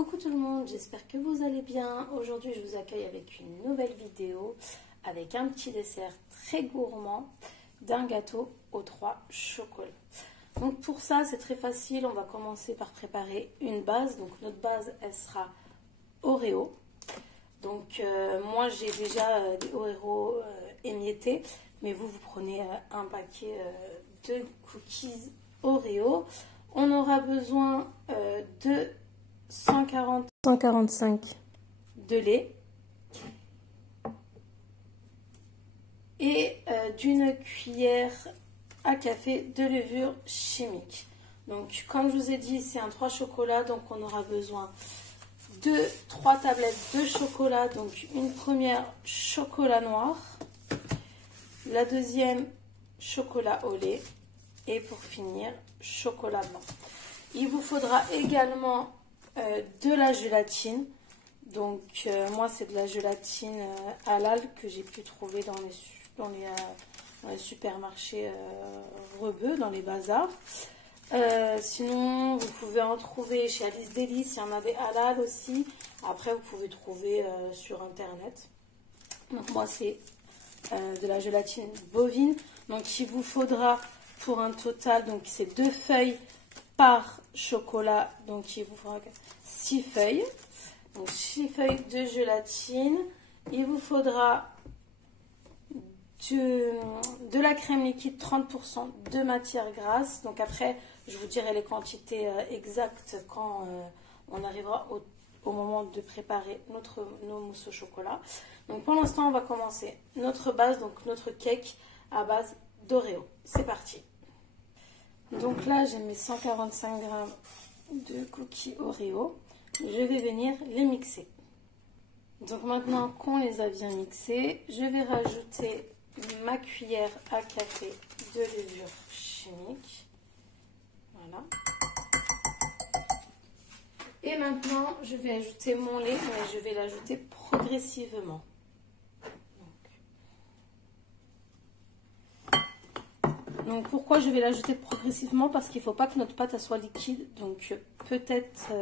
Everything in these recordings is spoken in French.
Coucou tout le monde, j'espère que vous allez bien. Aujourd'hui je vous accueille avec une nouvelle vidéo avec un petit dessert très gourmand d'un gâteau aux 3 chocolats. Donc pour ça c'est très facile, on va commencer par préparer une base. Donc notre base elle sera Oreo. Donc moi j'ai déjà des Oreo émiettés, mais vous prenez un paquet de cookies Oreo. On aura besoin de 145 de lait et d'une cuillère à café de levure chimique. Donc comme je vous ai dit, c'est un 3 chocolats, donc on aura besoin de 3 tablettes de chocolat. Donc une première chocolat noir, la deuxième chocolat au lait et pour finir chocolat blanc. Il vous faudra également de la gélatine. Donc moi c'est de la gélatine halal que j'ai pu trouver dans les supermarchés rebeux, dans les bazars. Sinon vous pouvez en trouver chez Alice Délice, il y en a des halal aussi. Après vous pouvez trouver sur internet. Donc moi c'est de la gélatine bovine. Donc il vous faudra pour un total, donc c'est 2 feuilles par chocolat, donc il vous faudra 6 feuilles. Donc 6 feuilles de gélatine. Il vous faudra de la crème liquide, 30% de matière grasse. Donc après, je vous dirai les quantités exactes quand on arrivera au moment de préparer nos mousses au chocolat. Donc pour l'instant, on va commencer notre base, donc notre cake à base d'Oreo. C'est parti. Donc là, j'ai mes 145 grammes de cookies Oreo. Je vais venir les mixer. Donc maintenant qu'on les a bien mixés, je vais rajouter ma cuillère à café de levure chimique. Voilà. Et maintenant, je vais ajouter mon lait, mais je vais l'ajouter progressivement. Donc pourquoi je vais l'ajouter progressivement? Parce qu'il ne faut pas que notre pâte elle soit liquide. Donc peut-être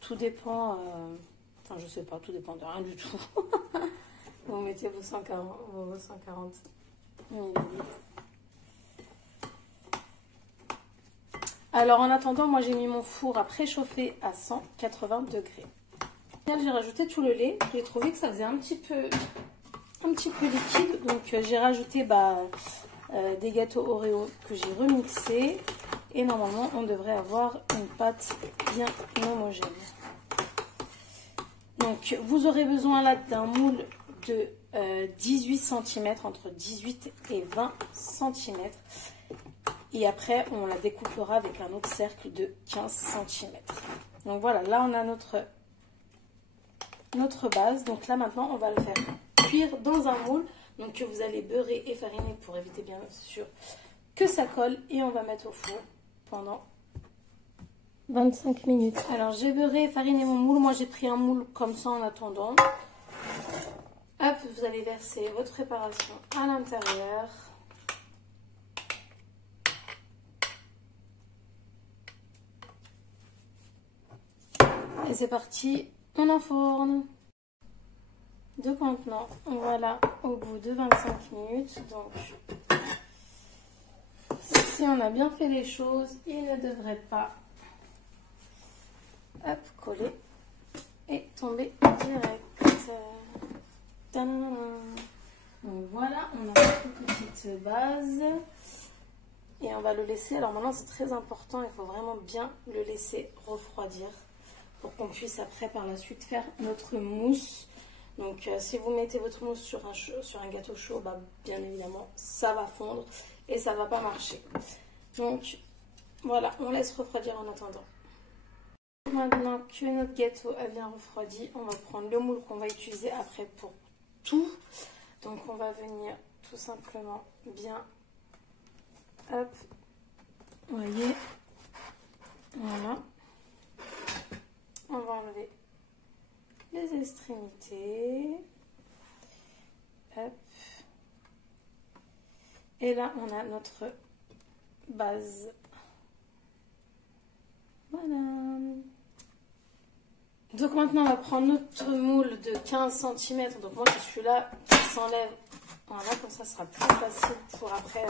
tout dépend, enfin je sais pas, tout dépend de rien du tout. Vous mettez vos 140 ml. Alors en attendant, moi j'ai mis mon four à préchauffer à 180 degrés. J'ai rajouté tout le lait. J'ai trouvé que ça faisait un petit peu liquide. Donc j'ai rajouté des gâteaux Oreo que j'ai remixés. Et normalement, on devrait avoir une pâte bien homogène. Donc, vous aurez besoin là d'un moule de 18 cm, entre 18 et 20 cm. Et après, on la découpera avec un autre cercle de 15 cm. Donc voilà, là on a notre base. Donc là maintenant, on va le faire cuire dans un moule. Donc que vous allez beurrer et fariner pour éviter bien sûr que ça colle. Et on va mettre au four pendant 25 minutes. Alors j'ai beurré et fariné mon moule. Moi j'ai pris un moule comme ça en attendant. Hop, vous allez verser votre préparation à l'intérieur. Et c'est parti, on enfourne. Donc maintenant, voilà, au bout de 25 minutes, donc si on a bien fait les choses, il ne devrait pas coller et tomber direct. Donc voilà, on a notre petite base et on va le laisser. Alors maintenant, c'est très important, il faut vraiment bien le laisser refroidir pour qu'on puisse après par la suite faire notre mousse. Donc si vous mettez votre mousse sur un gâteau chaud, bien évidemment ça va fondre et ça ne va pas marcher. Donc voilà, on laisse refroidir en attendant. Maintenant que notre gâteau a bien refroidi, on va prendre le moule qu'on va utiliser après pour tout. Donc on va venir tout simplement bien, hop, vous voyez, voilà. On va enlever les extrémités. Hop. Et là, on a notre base. Voilà. Donc maintenant, on va prendre notre moule de 15 cm. Donc moi, c'est celui-là qui s'enlève. Voilà, comme ça, ce sera plus facile pour après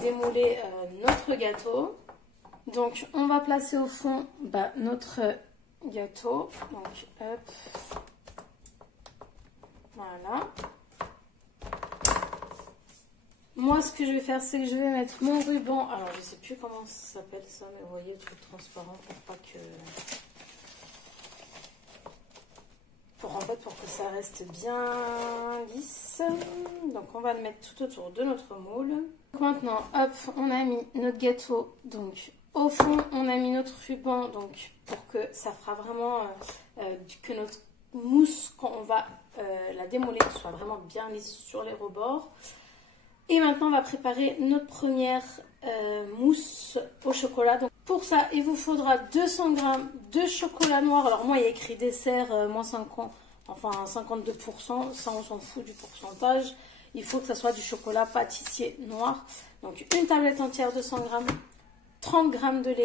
démouler notre gâteau. Donc, on va placer au fond notre gâteau. Donc, hop. Voilà. Moi, ce que je vais faire, c'est que je vais mettre mon ruban. Alors, je sais plus comment ça s'appelle ça, mais vous voyez, le truc transparent pour pas que... pour que ça reste bien lisse. Donc, on va le mettre tout autour de notre moule. Donc, maintenant, hop, on a mis notre gâteau. Donc, au fond, on a mis notre ruban. Donc, pour que ça fera vraiment que notre mousse, quand on va la démouler, soit vraiment bien lisse sur les rebords. Et maintenant, on va préparer notre première mousse au chocolat. Donc, pour ça, il vous faudra 200 g de chocolat noir. Alors, moi, il y a écrit dessert, moins 50, enfin 52%. Ça, on s'en fout du pourcentage. Il faut que ça soit du chocolat pâtissier noir. Donc, une tablette entière de 100 g, 30 g de lait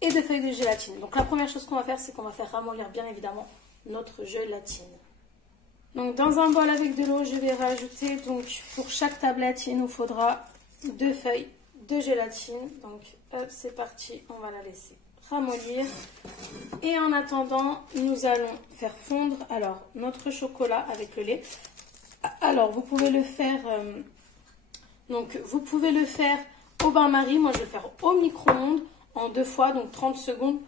et de feuilles de gélatine. Donc, la première chose qu'on va faire, c'est qu'on va faire ramollir, bien évidemment, notre gélatine. Donc, dans un bol avec de l'eau, je vais rajouter, donc, pour chaque tablette, il nous faudra 2 feuilles de gélatine. Donc, hop, c'est parti, on va la laisser ramollir. Et en attendant, nous allons faire fondre, alors, notre chocolat avec le lait. Alors, vous pouvez le faire, au bain-marie. Moi, je vais le faire au micro-ondes en 2 fois, donc 30 secondes.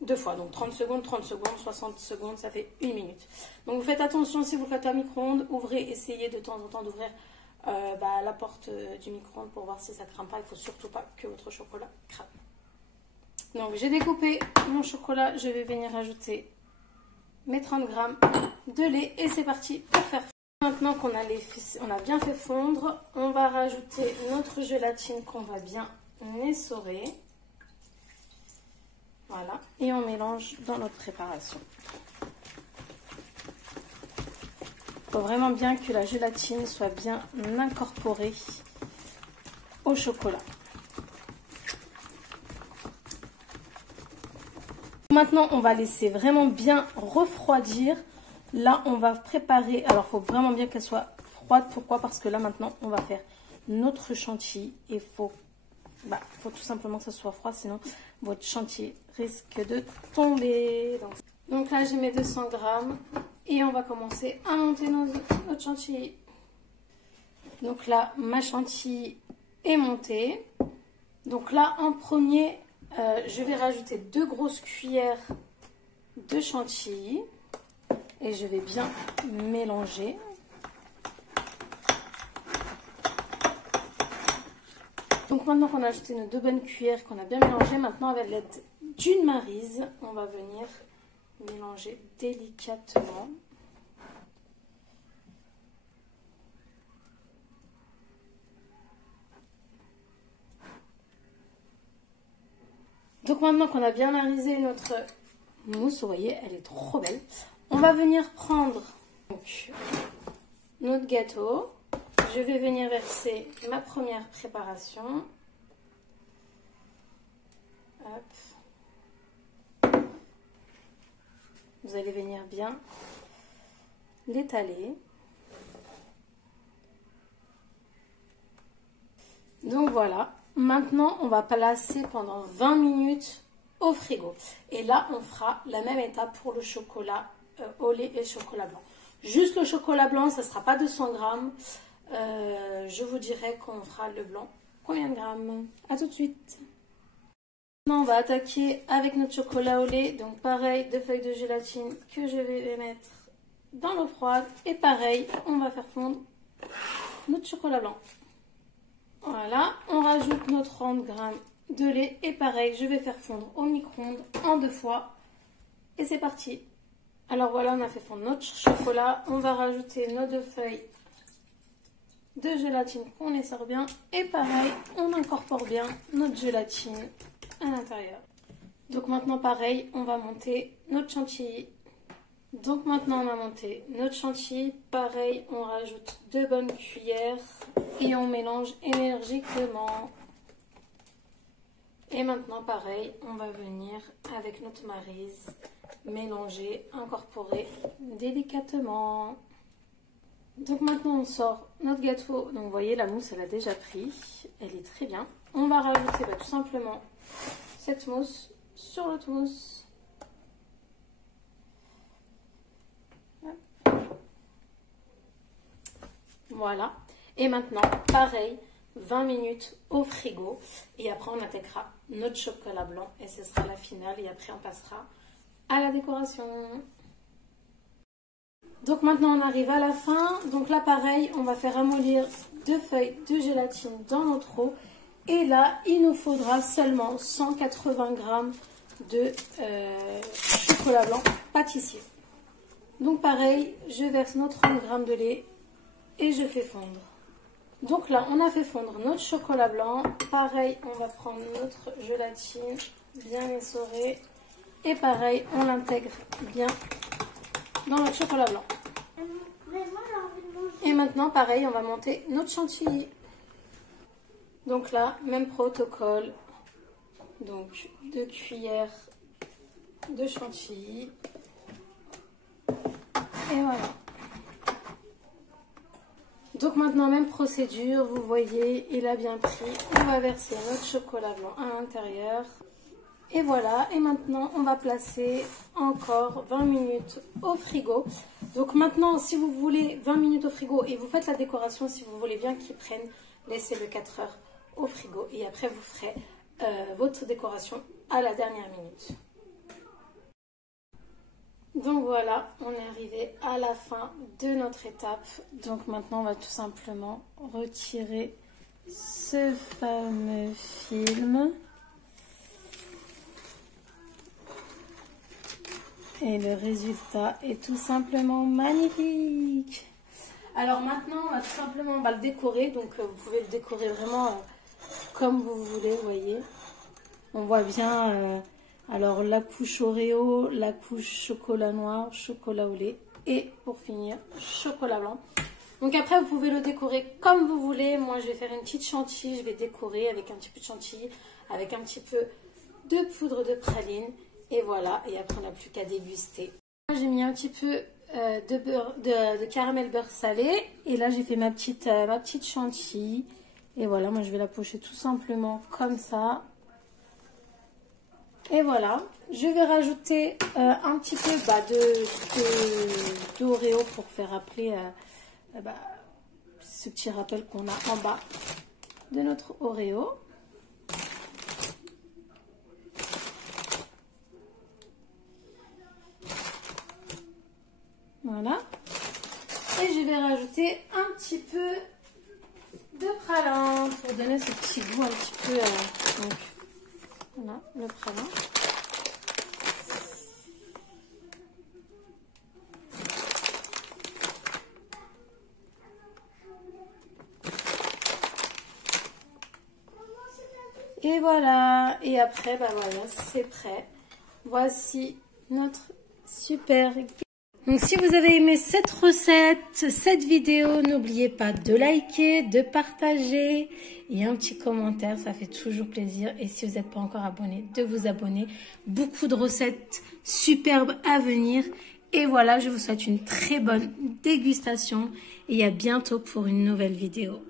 2 fois, donc 30 secondes, 60 secondes, ça fait 1 minute. Donc vous faites attention, si vous le faites à micro-ondes, essayez de temps en temps d'ouvrir la porte du micro-ondes pour voir si ça ne crame pas. Il ne faut surtout pas que votre chocolat crame. Donc j'ai découpé mon chocolat, je vais venir ajouter mes 30 g de lait et c'est parti pour faire fondre. Maintenant qu'on a bien fait fondre, on va rajouter notre gélatine qu'on va bien essorer. Voilà, et on mélange dans notre préparation. Il faut vraiment bien que la gélatine soit bien incorporée au chocolat. Maintenant, on va laisser vraiment bien refroidir. Là, on va préparer. Alors, il faut vraiment bien qu'elle soit froide. Pourquoi? Parce que là, maintenant, on va faire notre chantilly. Et il faut tout simplement que ça soit froid, sinon votre chantilly risque de tomber. Donc là, j'ai mes 200 g et on va commencer à monter notre chantilly. Donc là, ma chantilly est montée. Donc là, en premier, je vais rajouter 2 grosses cuillères de chantilly et je vais bien mélanger. Donc maintenant qu'on a ajouté nos 2 bonnes cuillères, qu'on a bien mélangé, maintenant avec l'aide d'une maryse, on va venir mélanger délicatement. Donc maintenant qu'on a bien marisé notre mousse, vous voyez, elle est trop belle. On va venir prendre donc, notre gâteau. Je vais venir verser ma première préparation. Hop. Vous allez venir bien l'étaler. Donc voilà. Maintenant, on va placer pendant 20 minutes au frigo. Et là, on fera la même étape pour le chocolat au lait et le chocolat blanc. Juste le chocolat blanc, ça ne sera pas 200 grammes. Je vous dirai qu'on fera le blanc. Combien de grammes? A tout de suite. Maintenant, on va attaquer avec notre chocolat au lait. Donc pareil, 2 feuilles de gélatine que je vais les mettre dans l'eau froide. Et pareil, on va faire fondre notre chocolat blanc. Voilà, on rajoute nos 30 g de lait. Et pareil, je vais faire fondre au micro-ondes en 2 fois. Et c'est parti. Alors voilà, on a fait fondre notre chocolat. On va rajouter nos 2 feuilles de gélatine qu'on essore bien. Et pareil, on incorpore bien notre gélatine à l'intérieur. Donc maintenant pareil, on va monter notre chantilly. Donc maintenant on a monté notre chantilly. Pareil, on rajoute 2 bonnes cuillères et on mélange énergiquement. Et maintenant pareil, on va venir avec notre maryse mélanger, incorporer délicatement. Donc maintenant on sort notre gâteau. Donc vous voyez la mousse elle a déjà pris, elle est très bien. On va rajouter tout simplement cette mousse sur l'autre mousse. Voilà. Et maintenant pareil, 20 minutes au frigo et après on attaquera notre chocolat blanc et ce sera la finale et après on passera à la décoration. Donc maintenant on arrive à la fin. Donc là pareil, on va faire ramollir 2 feuilles de gélatine dans notre eau. Et là, il nous faudra seulement 180 g de chocolat blanc pâtissier. Donc pareil, je verse notre 30 g de lait et je fais fondre. Donc là, on a fait fondre notre chocolat blanc. Pareil, on va prendre notre gélatine bien essorée. Et pareil, on l'intègre bien dans notre chocolat blanc. Et maintenant, pareil, on va monter notre chantilly. Donc là, même protocole. Donc 2 cuillères de chantilly. Et voilà. Donc maintenant, même procédure, vous voyez, il a bien pris. On va verser notre chocolat blanc à l'intérieur. Et voilà, et maintenant on va placer encore 20 minutes au frigo. Donc maintenant, si vous voulez 20 minutes au frigo et vous faites la décoration, si vous voulez bien qu'ils prennent, laissez-le 4 heures au frigo. Et après, vous ferez votre décoration à la dernière minute. Donc voilà, on est arrivé à la fin de notre étape. Donc maintenant, on va tout simplement retirer ce fameux film. Et le résultat est tout simplement magnifique. Alors maintenant, on va tout simplement le décorer. Donc vous pouvez le décorer vraiment comme vous voulez, vous voyez. On voit bien alors la couche Oreo, la couche chocolat noir, chocolat au lait et pour finir, chocolat blanc. Donc après, vous pouvez le décorer comme vous voulez. Moi, je vais faire une petite chantilly. Je vais décorer avec un petit peu de chantilly, avec un petit peu de poudre de praline. Et voilà, et après on n'a plus qu'à déguster. J'ai mis un petit peu de caramel beurre salé. Et là j'ai fait ma petite chantilly. Et voilà, moi je vais la pocher tout simplement comme ça. Et voilà, je vais rajouter un petit peu d'Oreo pour faire rappeler ce petit rappel qu'on a en bas de notre Oreo. Voilà. Et je vais rajouter un petit peu de pralin pour donner ce petit goût un petit peu. Donc, voilà, le pralin. Et voilà. Et après, bah voilà, c'est prêt. Voici notre super. Donc si vous avez aimé cette recette, cette vidéo, n'oubliez pas de liker, de partager et un petit commentaire, ça fait toujours plaisir. Et si vous n'êtes pas encore abonné, de vous abonner. Beaucoup de recettes superbes à venir. Et voilà, je vous souhaite une très bonne dégustation et à bientôt pour une nouvelle vidéo.